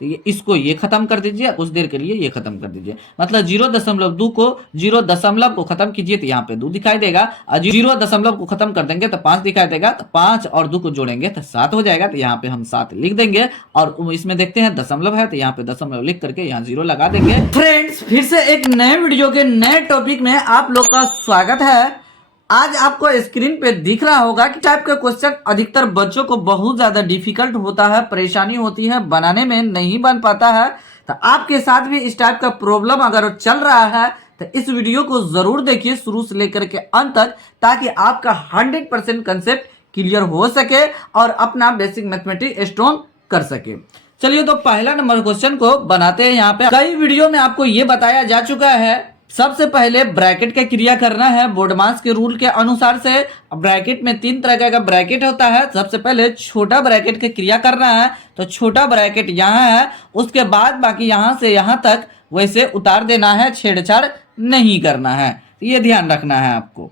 तो ये इसको ये खत्म कर दीजिए, कुछ देर के लिए ये खत्म कर दीजिए। मतलब 0.2 को 0 को खत्म कीजिए तो यहाँ पे 2 दिखाई देगा, और 0 को खत्म कर देंगे तो 5 दिखाई देगा। तो 5 और 2 को जोड़ेंगे तो 7 हो जाएगा। तो यहाँ पे हम 7 लिख देंगे, और इसमें देखते हैं दशमलव है तो यहाँ पे दशमलव लिख करके यहाँ 0 लगा देंगे। फ्रेंड्स, फिर से एक नए वीडियो के नए टॉपिक में आप लोग का स्वागत है। आज आपको स्क्रीन पे दिख रहा होगा कि टाइप का क्वेश्चन अधिकतर बच्चों को बहुत ज्यादा डिफिकल्ट होता है, परेशानी होती है, बनाने में नहीं बन पाता है। तो आपके साथ भी इस टाइप का प्रॉब्लम अगर चल रहा है तो इस वीडियो को जरूर देखिए शुरू से लेकर के अंत तक, ताकि आपका 100% कंसेप्ट क्लियर हो सके और अपना बेसिक मैथमेटिक्स स्ट्रॉन्ग कर सके। चलिए तो पहला नंबर क्वेश्चन को बनाते हैं। यहाँ पे कई वीडियो में आपको ये बताया जा चुका है। सबसे पहले ब्रैकेट का क्रिया करना है बोर्डमास के रूल के अनुसार से। ब्रैकेट में 3 तरह का ब्रैकेट होता है। सबसे पहले छोटा ब्रैकेट का क्रिया करना है, तो छोटा ब्रैकेट यहाँ है, उसके बाद बाकी यहाँ से यहाँ तक वैसे उतार देना है, छेड़छाड़ नहीं करना है, ये ध्यान रखना है आपको।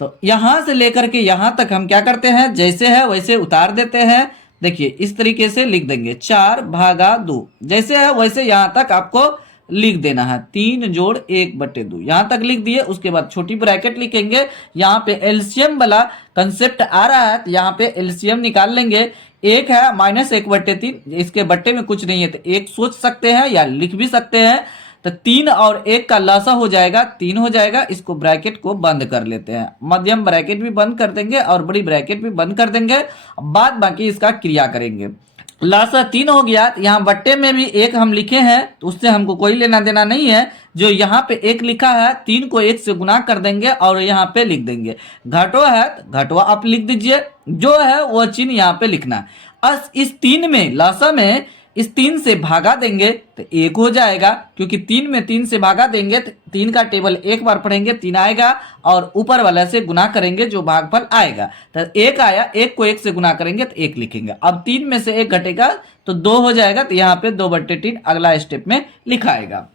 तो यहाँ से लेकर के यहाँ तक हम क्या करते हैं, जैसे है वैसे उतार देते हैं। देखिए इस तरीके से लिख देंगे 4/2, जैसे है वैसे यहाँ तक आपको लिख देना है। 3 जोड़ 1/2 यहाँ तक लिख दिए। उसके बाद छोटी ब्रैकेट लिखेंगे। यहाँ पे एलसीएम वाला कंसेप्ट आ रहा है, तो यहाँ पे एलसीएम निकाल लेंगे। 1 है -1/3, इसके बट्टे में कुछ नहीं है तो 1 सोच सकते हैं या लिख भी सकते हैं। तो 3 और 1 का लसा हो जाएगा, 3 हो जाएगा। इसको ब्रैकेट को बंद कर लेते हैं, मध्यम ब्रैकेट भी बंद कर देंगे और बड़ी ब्रैकेट भी बंद कर देंगे। बाद बाकी इसका क्रिया करेंगे। लासा 3 हो गया। यहाँ बट्टे में भी 1 हम लिखे हैं, तो उससे हमको कोई लेना देना नहीं है। जो यहाँ पे 1 लिखा है, 3 को 1 से गुना कर देंगे और यहाँ पे लिख देंगे। घटवा है तो घटवा आप लिख दीजिए, जो है वो चिन्ह यहाँ पे लिखना। इस 3 में लासा में इस 3 से भागा देंगे तो 1 हो जाएगा, क्योंकि 3 में 3 से भागा देंगे तो 3 का टेबल एक बार पढ़ेंगे 3 आएगा, और ऊपर वाला से गुना करेंगे जो भागफल आएगा। तो 1 आया, 1 को 1 से गुना करेंगे तो 1 लिखेंगे। अब 3 में से 1 घटेगा तो 2 हो जाएगा। तो यहाँ पे 2/3 अगला स्टेप में लिखाएगा।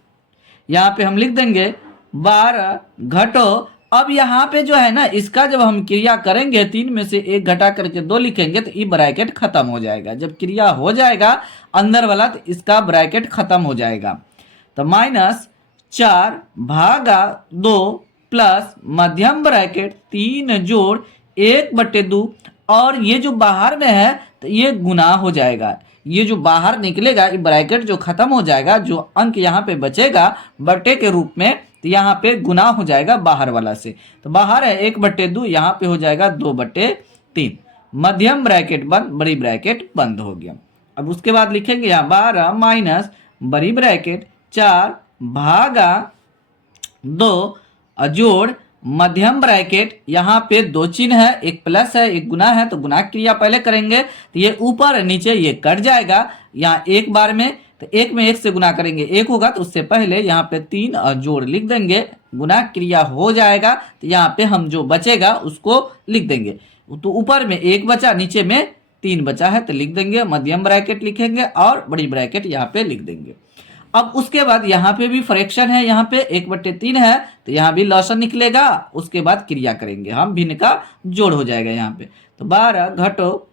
यहाँ पे हम लिख देंगे 12 घटो। अब यहाँ पे जो है ना, इसका जब हम क्रिया करेंगे 3 में से 1 घटा करके 2 लिखेंगे तो ये ब्रैकेट खत्म हो जाएगा। जब क्रिया हो जाएगा अंदर वाला तो इसका ब्रैकेट खत्म हो जाएगा। तो -4/2 प्लस मध्यम ब्रैकेट 3 जोड़ 1/2, और ये जो बाहर में है तो ये गुना हो जाएगा। ये जो बाहर निकलेगा ये ब्रैकेट जो खत्म हो जाएगा, जो अंक यहाँ पे बचेगा बटे के रूप में, तो यहाँ पे गुना हो जाएगा बाहर वाला से। तो बाहर है 1/2, यहाँ पे हो जाएगा 2/3। मध्यम ब्रैकेट बंद, बड़ी ब्रैकेट बंद हो गया। अब उसके बाद लिखेंगे यहाँ 12 माइनस बड़ी ब्रैकेट 4/2 जोड़ मध्यम ब्रैकेट। यहाँ पे 2 चिन्ह है, एक प्लस है एक गुना है, तो गुना क्रिया पहले करेंगे तो ये ऊपर नीचे ये कट जाएगा। यहाँ एक बार में तो 1 में 1 से गुना करेंगे 1 होगा, तो उससे पहले यहाँ पे 3 जोड़ लिख देंगे। गुना क्रिया हो जाएगा तो यहाँ पे हम जो बचेगा उसको लिख देंगे। तो ऊपर में 1 बचा, नीचे में 3 बचा है तो लिख देंगे। मध्यम ब्रैकेट लिखेंगे और बड़ी ब्रैकेट यहाँ पे लिख देंगे। अब उसके बाद यहाँ पे भी फ्रैक्शन है, यहाँ पे 1/3 है तो यहाँ भी लॉसन निकलेगा। उसके बाद क्रिया करेंगे हम, भिन्न का जोड़ हो जाएगा यहाँ पे। तो 12 घटो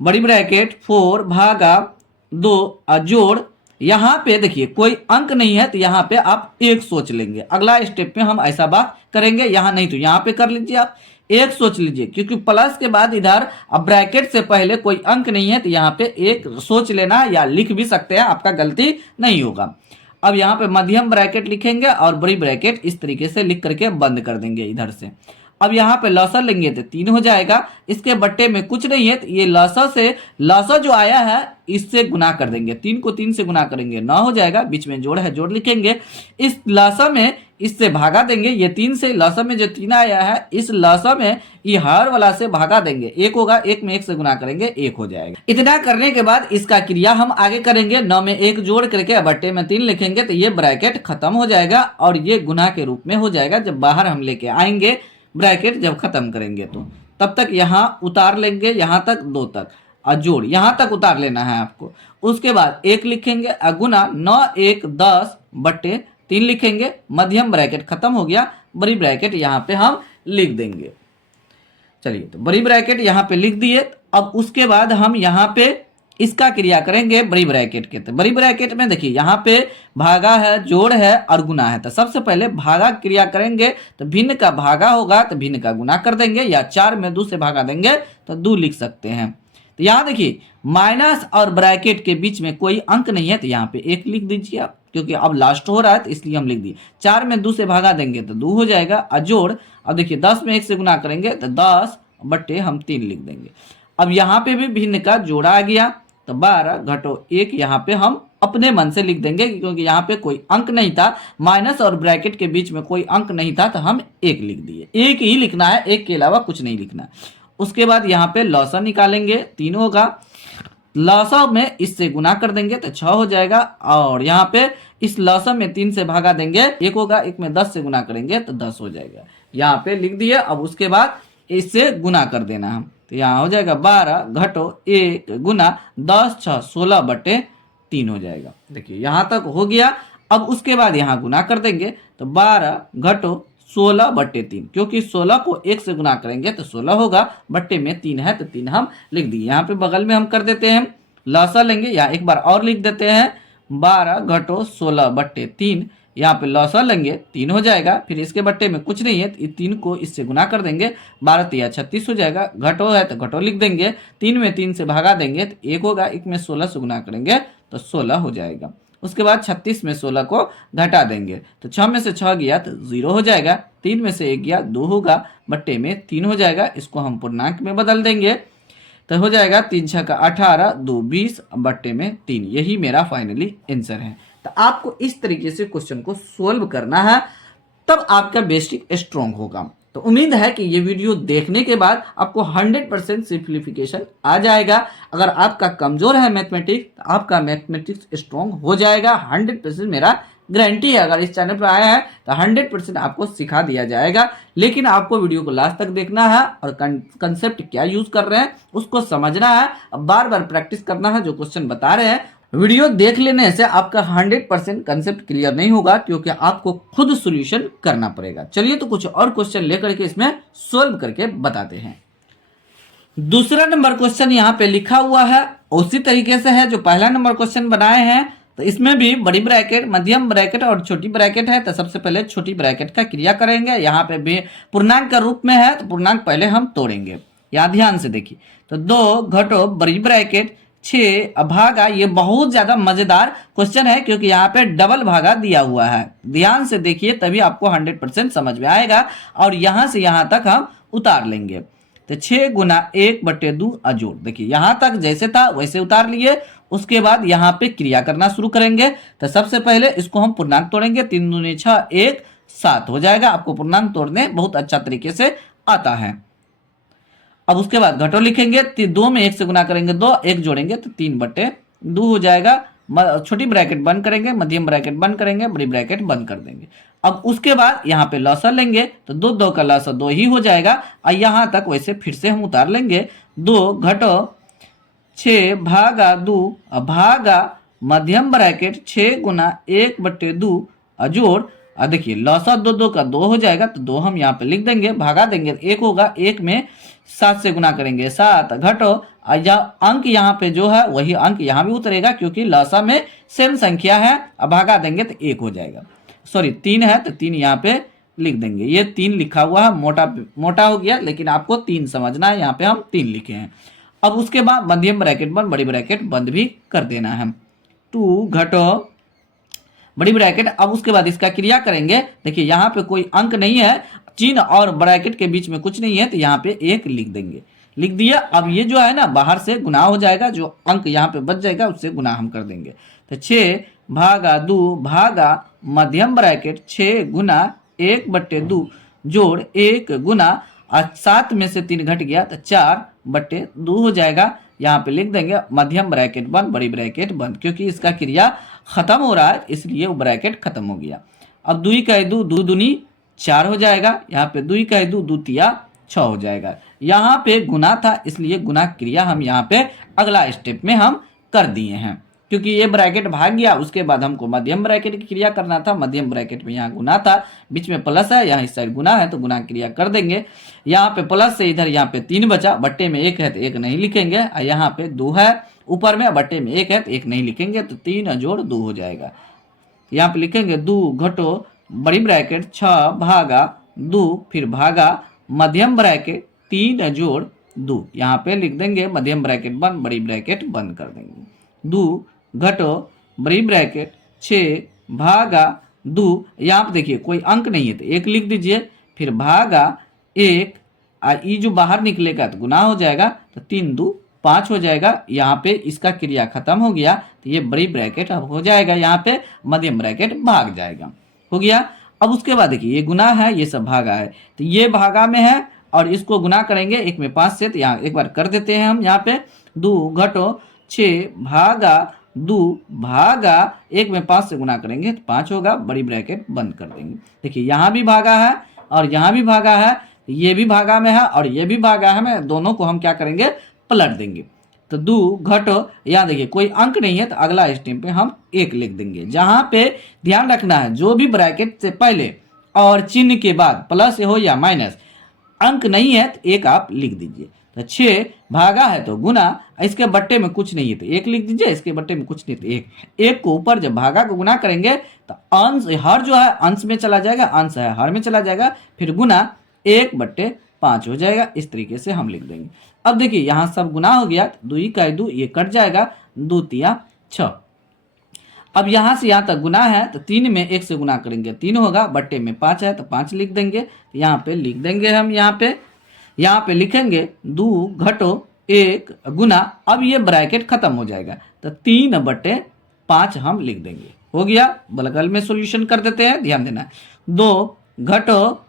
बड़ी ब्रैकेट 4/2 जोड़, यहाँ पे देखिए कोई अंक नहीं है तो यहाँ पे आप 1 सोच लेंगे। अगला स्टेप में हम ऐसा बात करेंगे, यहाँ नहीं तो यहाँ पे कर लीजिए आप 1 सोच लीजिए, क्योंकि प्लस के बाद इधर अब ब्रैकेट से पहले कोई अंक नहीं है तो यहाँ पे 1 सोच लेना, या लिख भी सकते हैं, आपका गलती नहीं होगा। अब यहाँ पे मध्यम ब्रैकेट लिखेंगे और बड़ी ब्रैकेट इस तरीके से लिख करके बंद कर देंगे इधर से। अब यहाँ पे लसा लेंगे तो 3 हो जाएगा। इसके बट्टे में कुछ नहीं है तो ये लसा से लसा जो आया है इससे गुना कर देंगे। 3 को 3 से गुना करेंगे 9 हो जाएगा। बीच में जोड़ है, जोड़ लिखेंगे। इस लसा में इससे भागा देंगे, ये 3 से लसा में जो 3 आया है इस लसा में ये हर वाला से भागा देंगे। 1 होगा, 1 में 1 से गुना करेंगे 1 हो जाएगा। इतना करने के बाद इसका क्रिया हम आगे करेंगे। 9 में 1 जोड़ करके बट्टे में 3 लिखेंगे तो ये ब्रैकेट खत्म हो जाएगा और ये गुना के रूप में हो जाएगा जब बाहर हम लेके आएंगे ब्रैकेट जब खत्म करेंगे। तो तब तक यहाँ उतार लेंगे, यहाँ तक 2 तक और जोड़ यहाँ तक उतार लेना है आपको। उसके बाद 1 लिखेंगे, गुना 9 1 10/3 लिखेंगे। मध्यम ब्रैकेट खत्म हो गया, बड़ी ब्रैकेट यहाँ पे हम लिख देंगे। चलिए तो बड़ी ब्रैकेट यहाँ पे लिख दिए। अब उसके बाद हम यहाँ पे इसका क्रिया करेंगे बड़ी ब्रैकेट के। तो बड़ी ब्रैकेट में देखिए यहाँ पे भागा है, जोड़ है और गुना है। तो सबसे पहले भागा क्रिया करेंगे तो भिन्न का भागा होगा तो भिन्न का गुना कर देंगे, या 4 में 2 से भागा देंगे तो 2 लिख सकते हैं। तो यहाँ देखिए माइनस और ब्रैकेट के बीच में कोई अंक नहीं है तो यहाँ पे 1 लिख दीजिए आप, क्योंकि अब लास्ट हो रहा है तो इसलिए हम लिख दिए। 4 में 2 से भागा देंगे तो 2 हो जाएगा। अजोड़, अब देखिए 10 में 1 से गुना करेंगे तो 10 बट्टे हम 3 लिख देंगे। अब यहाँ पे भी भिन्न का जोड़ा आ गया तो 12 घटो 1 यहाँ पे हम अपने मन से लिख देंगे, क्योंकि यहाँ पे कोई अंक नहीं था, माइनस और ब्रैकेट के बीच में कोई अंक नहीं था तो हम 1 लिख दिए। 1 ही लिखना है, 1 के अलावा कुछ नहीं लिखना। उसके बाद यहाँ पे लॉसा निकालेंगे, 3 होगा। लॉसा में इससे गुना कर देंगे तो 6 हो जाएगा, और यहाँ पे इस लॉसा में 3 से भागा देंगे 1 होगा, 1 में 10 से गुना करेंगे तो 10 हो जाएगा। यहाँ पे लिख दिए। अब उसके बाद इससे गुना कर देना हम, तो यहाँ हो जाएगा 12 घटो 1 गुना 10 6 16 बटे 3 हो जाएगा। देखिए यहाँ तक हो गया। अब उसके बाद यहाँ गुना कर देंगे तो 12 घटो 16 बटे 3, क्योंकि 16 को 1 से गुना करेंगे तो 16 होगा, बट्टे में 3 है तो 3 हम लिख दिए। यहाँ पे बगल में हम कर देते हैं लॉसा लेंगे, या एक बार और लिख देते हैं 12 घटो 16 बट्टे 3। यहाँ पे लॉसा लेंगे 3 हो जाएगा, फिर इसके बट्टे में कुछ नहीं है तो 3 को इससे गुना कर देंगे, 12 तिया 36 हो जाएगा। घटो है तो घटो लिख देंगे, 3 में 3 से भागा देंगे तो 1 होगा, 1 में 16 से गुना करेंगे तो 16 हो जाएगा। उसके बाद 36 में 16 को घटा देंगे तो 6 में से 6 गया तो 0 हो जाएगा, 3 में से 1 गया 2 होगा, बट्टे में 3 हो जाएगा। इसको हम पूर्णांक में बदल देंगे तो हो जाएगा 3 6 का 18 2 20 बट्टे में 3। यही मेरा फाइनली आंसर है। तो आपको इस तरीके से क्वेश्चन को सोल्व करना है, तब आपका बेसिक स्ट्रॉन्ग होगा। तो उम्मीद है कि ये वीडियो देखने के बाद आपको 100% सिंप्लीफिकेशन आ जाएगा। अगर आपका कमजोर है मैथमेटिक्स तो आपका मैथमेटिक्स स्ट्रॉन्ग हो जाएगा, 100% मेरा गारंटी है। अगर इस चैनल पर आया है तो 100% आपको सिखा दिया जाएगा, लेकिन आपको वीडियो को लास्ट तक देखना है और कंसेप्ट क्या यूज कर रहे हैं उसको समझना है, बार बार प्रैक्टिस करना है जो क्वेश्चन बता रहे हैं। वीडियो देख लेने से आपका 100% कंसेप्ट क्लियर नहीं होगा, क्योंकि आपको खुद सॉल्यूशन करना पड़ेगा। चलिए तो कुछ और क्वेश्चन लेकर के इसमें सोल्व करके बताते हैं। दूसरा नंबर क्वेश्चन यहाँ पे लिखा हुआ है, उसी तरीके से है जो पहला नंबर क्वेश्चन बनाए हैं। तो इसमें भी बड़ी ब्रैकेट, मध्यम ब्रैकेट और छोटी ब्रैकेट है। तो सबसे पहले छोटी ब्रैकेट का क्रिया करेंगे। यहाँ पे भी पूर्णांक का रूप में है तो पूर्णांक पहले हम तोड़ेंगे। यहाँ ध्यान से देखिए, तो 2 घटो बड़ी ब्रैकेट 6 भागा, ये बहुत ज्यादा मजेदार क्वेश्चन है क्योंकि यहाँ पे डबल भागा दिया हुआ है। ध्यान से देखिए तभी आपको 100% समझ में आएगा। और यहाँ से यहाँ तक हम उतार लेंगे तो 6 गुना 1 बटे 2 अजोड़। देखिए यहाँ तक जैसे था वैसे उतार लिए। उसके बाद यहाँ पे क्रिया करना शुरू करेंगे। तो सबसे पहले इसको हम पूर्णांक तोड़ेंगे, 3 दूनी 6 1 7 हो जाएगा। आपको पूर्णांक तोड़ने बहुत अच्छा तरीके से आता है। अब उसके बाद घटो लिखेंगे, 2 में 1 से गुना करेंगे 2, 1 जोड़ेंगे तो 3 बटे 2 हो जाएगा। छोटी ब्रैकेट बंद करेंगे, मध्यम ब्रैकेट बंद करेंगे, बड़ी ब्रैकेट बंद कर देंगे। अब उसके बाद यहाँ पे लॉसा लेंगे तो 2 2 का लॉसा 2 ही हो जाएगा। और यहाँ तक वैसे फिर से हम उतार लेंगे। 2 घटो 6 भागा 2 भागा मध्यम ब्रैकेट 6 गुना 1 बटे 2 अजोड़। देखिए लॉसा 2 2 का 2 हो जाएगा तो 2 हम यहाँ पे लिख देंगे, भागा देंगे 1 होगा, 1 में 7 से गुना करेंगे 7 घटो। अंक यहाँ पे जो है वही अंक यहाँ भी उतरेगा, क्योंकि लॉसा में सेम संख्या है। अब भागा देंगे तो 1 हो जाएगा। सॉरी 3 है तो 3 यहाँ पे लिख देंगे। ये 3 लिखा हुआ है, मोटा हो गया, लेकिन आपको 3 समझना है। यहाँ पे हम 3 लिखे हैं। अब उसके बाद मध्यम ब्रैकेट बंद, बड़ी ब्रैकेट बंद भी कर देना है। 2 घटो बड़ी ब्रैकेट। अब उसके बाद इसका क्रिया करेंगे। देखिए यहाँ पे कोई अंक नहीं है, चिन्ह और ब्रैकेट के बीच में कुछ नहीं है, तो यहाँ पे 1 लिख देंगे। लिख दिया। अब ये जो है ना बाहर से गुना हो जाएगा, जो अंक यहाँ पे बच जाएगा उससे गुना हम कर देंगे। तो 6 भागा 2 भागा मध्यम ब्रैकेट 6 गुना 1 बटे 2 जोड़ 1 गुना 7 में से 3 घट गया तो 4 बटे 2 हो जाएगा। यहाँ पे लिख देंगे मध्यम ब्रैकेट बंद, बड़ी ब्रैकेट बंद, क्योंकि इसका क्रिया खत्म हो रहा है इसलिए वो ब्रैकेट खत्म हो गया। अब 2 का 2 2 दूनी 4 हो जाएगा। यहाँ पे 2 का 2 2 तिया 6 हो जाएगा। यहाँ पे गुना था इसलिए गुना क्रिया हम यहाँ पे अगला स्टेप में हम कर दिए हैं। क्योंकि ये ब्रैकेट भाग गया, उसके बाद हमको मध्यम ब्रैकेट की क्रिया करना था। मध्यम ब्रैकेट में यहाँ गुना था, बीच में प्लस है, यहाँ इस साइड गुना है, तो गुना क्रिया कर देंगे। यहाँ पे प्लस से इधर यहाँ पे 3 बचा, बट्टे में 1 है तो 1 नहीं लिखेंगे, और यहाँ पे 2 है ऊपर में, बट्टे में 1 है तो 1 नहीं लिखेंगे, तो 3 जोड़ 2 हो जाएगा। यहाँ पे लिखेंगे 2 घटो बड़ी ब्रैकेट 6 भागा 2, फिर भागा मध्यम ब्रैकेट 3 जोड़ 2, यहाँ पे लिख देंगे मध्यम ब्रैकेट बंद, बड़ी ब्रैकेट बंद कर देंगे। 2 घटो बड़ी ब्रैकेट 6 भागा 2, यहाँ पे देखिए कोई अंक नहीं है तो 1 लिख दीजिए, फिर भागा 1, और ये जो बाहर निकलेगा तो गुना हो जाएगा, तो 3 2 5 हो जाएगा। यहाँ पे इसका क्रिया खत्म हो गया, तो ये बड़ी ब्रैकेट अब हो जाएगा, यहाँ पे मध्यम ब्रैकेट भाग जाएगा, हो गया। अब उसके बाद देखिए ये गुना है, ये सब भागा है, तो ये भागा में है और इसको गुना करेंगे 1 में 5 से, तो यहाँ एक बार कर देते हैं हम। यहाँ पे 2 घटो 6 भागा 2 भागा 1 में 5 से गुना करेंगे तो 5 होगा, बड़ी ब्रैकेट बंद कर देंगे। देखिए यहाँ भी भागा है और यहाँ भी भागा है, ये भी भागा में है और ये भी भागा है, मैं दोनों को हम क्या करेंगे पलट देंगे। तो 2 घटो, यहाँ देखिए कोई अंक नहीं है तो अगला स्टेप पे हम 1 लिख देंगे। जहां पे ध्यान रखना है जो भी ब्रैकेट से पहले और चिन्ह के बाद प्लस हो या माइनस अंक नहीं है तो 1 आप लिख दीजिए। तो 6 भागा है तो गुना, इसके बट्टे में कुछ नहीं है तो 1 लिख दीजिए, इसके बट्टे में कुछ नहीं तो 1। 1 को ऊपर जब भागा को गुना करेंगे तो अंश हर जो है अंश में चला जाएगा, अंश है हर में चला जाएगा, फिर गुना 1/5 हो जाएगा। इस तरीके से हम लिख देंगे। अब देखिए यहाँ सब गुना हो गया, 2 का 2 ये कट जाएगा, 2 तिया 6। अब यहाँ से यहाँ तक गुना है तो 3 में 1 से गुना करेंगे 3 होगा, बट्टे में 5 है तो 5 लिख देंगे। यहाँ पे लिख देंगे हम, यहाँ पे लिखेंगे 2 घटो 1 गुना, अब ये ब्रैकेट खत्म हो जाएगा तो 3/5 हम लिख देंगे, हो गया। बगल में सॉल्यूशन कर देते हैं, ध्यान देना। 2 घटो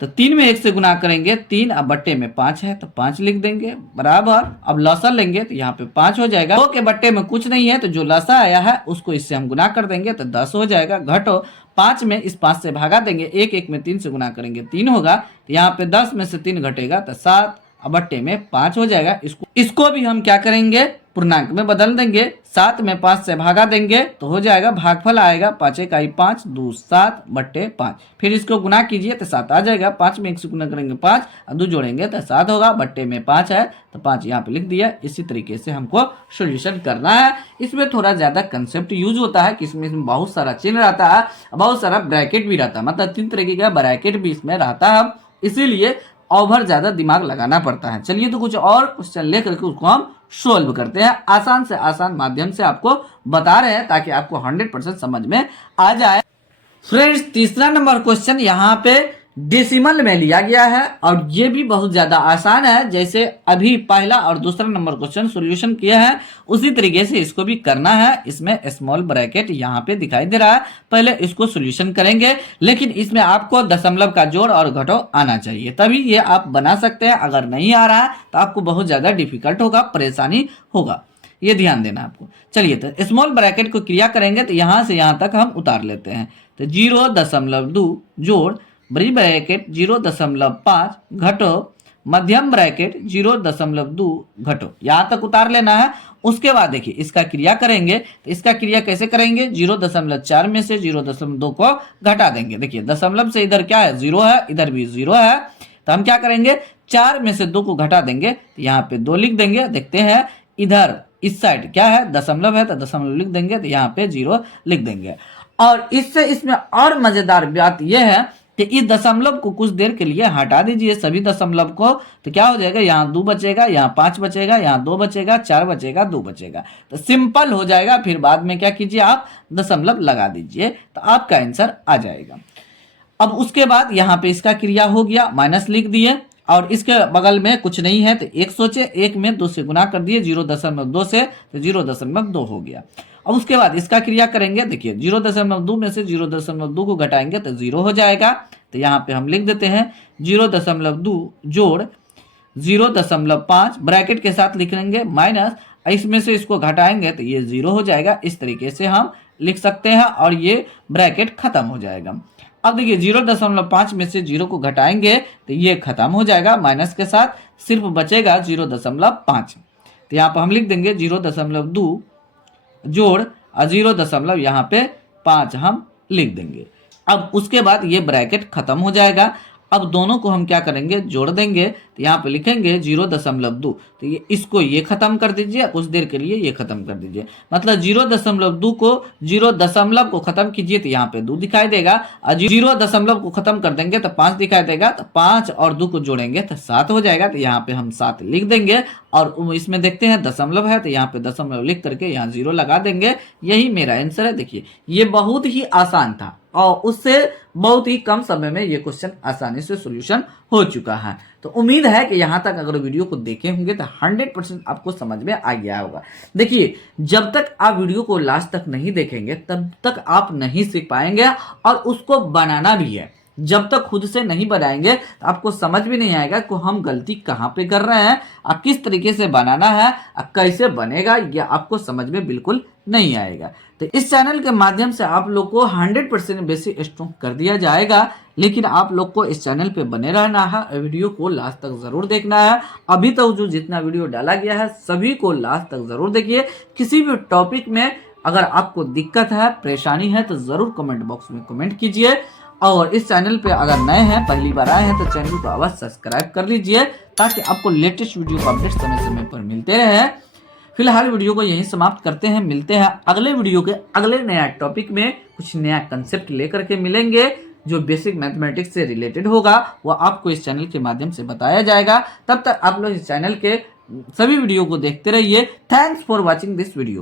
तो 3 में 1 से गुना करेंगे 3, अब बट्टे में 5 है तो 5 लिख देंगे बराबर। अब लसा लेंगे तो यहाँ पे 5 हो जाएगा, 2 के बट्टे में कुछ नहीं है तो जो लसा आया है उसको इससे हम गुना कर देंगे तो 10 हो जाएगा। घटो 5 में इस 5 से भागा देंगे, 1 में 3 से गुना करेंगे 3 होगा, तो यहाँ पे 10 में से 3 घटेगा तो 7, अब बट्टे में 5 हो जाएगा। इसको भी हम क्या करेंगे पूर्णांक में बदल देंगे, 7 में 5 से भागा देंगे तो हो जाएगा भागफल आएगा 5 इकाई 5 2 7/5, फिर इसको गुना कीजिए तो 7 आ जाएगा। 5 में 1 से गुना करेंगे 5 और 2 जोड़ेंगे तो 7 होगा, बट्टे में 5 है तो 5 यहाँ पे लिख दिया। इसी तरीके से हमको सोल्यूशन करना है। इसमें थोड़ा ज्यादा कंसेप्ट यूज होता है कि इसमें बहुत सारा चिन्ह रहता है, बहुत सारा ब्रैकेट भी रहता है, मतलब 3 तरीके का ब्रैकेट भी इसमें रहता है, इसीलिए ओवर ज्यादा दिमाग लगाना पड़ता है। चलिए तो कुछ और क्वेश्चन लेकर के उसको हम सोल्व करते हैं, आसान से आसान माध्यम से आपको बता रहे हैं ताकि आपको 100% समझ में आ जाए। फ्रेंड्स तीसरा नंबर क्वेश्चन यहाँ पे डेसिमल में लिया गया है और ये भी बहुत ज्यादा आसान है। जैसे अभी पहला और दूसरा नंबर क्वेश्चन सॉल्यूशन किया है उसी तरीके से इसको भी करना है। इसमें स्मॉल ब्रैकेट यहाँ पे दिखाई दे रहा है, पहले इसको सॉल्यूशन करेंगे, लेकिन इसमें आपको दशमलव का जोड़ और घटाव आना चाहिए, तभी ये आप बना सकते हैं। अगर नहीं आ रहा है तो आपको बहुत ज्यादा डिफिकल्ट होगा, परेशानी होगा, ये ध्यान देना आपको। चलिए तो स्मॉल ब्रैकेट को क्रिया करेंगे तो यहाँ से यहाँ तक हम उतार लेते हैं। तो 0.2 जोड़ बड़ी ब्रैकेट 0.5 घटो मध्यम ब्रैकेट 0.2 घटो, यहाँ तक उतार लेना है। उसके बाद देखिए इसका क्रिया करेंगे तो इसका क्रिया कैसे करेंगे, 0.4 में से 0.2 को घटा देंगे। देखिए दशमलव से इधर क्या है 0 है, इधर भी 0 है, तो हम क्या करेंगे 4 में से 2 को घटा देंगे तो यहाँ पे 2 लिख देंगे। देखते हैं इधर इस साइड क्या है दशमलव है तो दशमलव लिख देंगे, तो यहाँ पे 0 लिख देंगे। और इससे इसमें और मजेदार बात यह है कि इस दशमलव को कुछ देर के लिए हटा दीजिए सभी दशमलव को, तो क्या हो जाएगा यहाँ 2 बचेगा, यहाँ 5 बचेगा, यहाँ 2 बचेगा, 4 बचेगा, 2 बचेगा, तो सिंपल हो जाएगा। फिर बाद में क्या कीजिए आप दशमलव लगा दीजिए तो आपका आंसर आ जाएगा। अब उसके बाद यहाँ पे इसका क्रिया हो गया, माइनस लिख दिए और इसके बगल में कुछ नहीं है तो 1 सोचे, 1 में 2 से गुना कर दिए 0.2 से, तो 0.2 हो गया। अब उसके बाद इसका क्रिया करेंगे, देखिए 0.2 में से 0.2 को घटाएंगे तो 0 हो जाएगा। तो यहाँ पे हम लिख देते हैं 0.2 जोड़ 0.5 ब्रैकेट के साथ लिख लेंगे माइनस, इसमें से इसको घटाएंगे तो ये 0 हो जाएगा। इस तरीके से हम लिख सकते हैं और ये ब्रैकेट खत्म हो जाएगा। अब देखिए 0.5 में से 0 को घटाएंगे तो ये खत्म हो जाएगा माइनस के साथ, सिर्फ बचेगा 0.5। तो यहाँ पर हम लिख देंगे 0.2 जोड़ 0 यहाँ पे 5 हम लिख देंगे। अब उसके बाद ये ब्रैकेट खत्म हो जाएगा। अब दोनों को हम क्या करेंगे, जोड़ देंगे। तो यहाँ पे लिखेंगे 0.2, तो ये इसको ये खत्म कर दीजिए, कुछ देर के लिए ये खत्म कर दीजिए। मतलब 0.2 को 0 को खत्म कीजिए तो यहाँ पे 2 दिखाई देगा, और 0 को खत्म कर देंगे तो 5 दिखाई देगा। तो 5 और 2 को जोड़ेंगे तो 7 हो जाएगा। तो यहाँ पे हम 7 लिख देंगे, और इसमें देखते हैं दशमलव है तो यहाँ पे दशमलव लिख करके यहाँ 0 लगा देंगे। यही मेरा आंसर है। देखिए ये बहुत ही आसान था और उससे बहुत ही कम समय में ये क्वेश्चन आसानी से सॉल्यूशन हो चुका है। तो उम्मीद है कि यहाँ तक अगर वीडियो को देखे होंगे तो 100% आपको समझ में आ गया होगा। देखिए जब तक आप वीडियो को लास्ट तक नहीं देखेंगे तब तक आप नहीं सीख पाएंगे, और उसको बनाना भी है। जब तक खुद से नहीं बनाएंगे तो आपको समझ भी नहीं आएगा कि हम गलती कहाँ पे कर रहे हैं और किस तरीके से बनाना है और कैसे बनेगा, यह आपको समझ में बिल्कुल नहीं आएगा। तो इस चैनल के माध्यम से आप लोग को 100% बेसिक स्ट्रॉन्ग कर दिया जाएगा, लेकिन आप लोग को इस चैनल पे बने रहना है, वीडियो को लास्ट तक जरूर देखना है। अभी तक जो जितना वीडियो डाला गया है सभी को लास्ट तक जरूर देखिए। किसी भी टॉपिक में अगर आपको दिक्कत है, परेशानी है तो जरूर कमेंट बॉक्स में कमेंट कीजिए। और इस चैनल पे अगर नए हैं, पहली बार आए हैं, तो चैनल को अवश्य सब्सक्राइब कर लीजिए ताकि आपको लेटेस्ट वीडियो का अपडेट समय समय पर मिलते रहे। फिलहाल वीडियो को यहीं समाप्त करते हैं, मिलते हैं अगले वीडियो के अगले नया टॉपिक में। कुछ नया कंसेप्ट लेकर के मिलेंगे जो बेसिक मैथमेटिक्स से रिलेटेड होगा, वो आपको इस चैनल के माध्यम से बताया जाएगा। तब तक आप लोग इस चैनल के सभी वीडियो को देखते रहिए। Thanks for watching this video.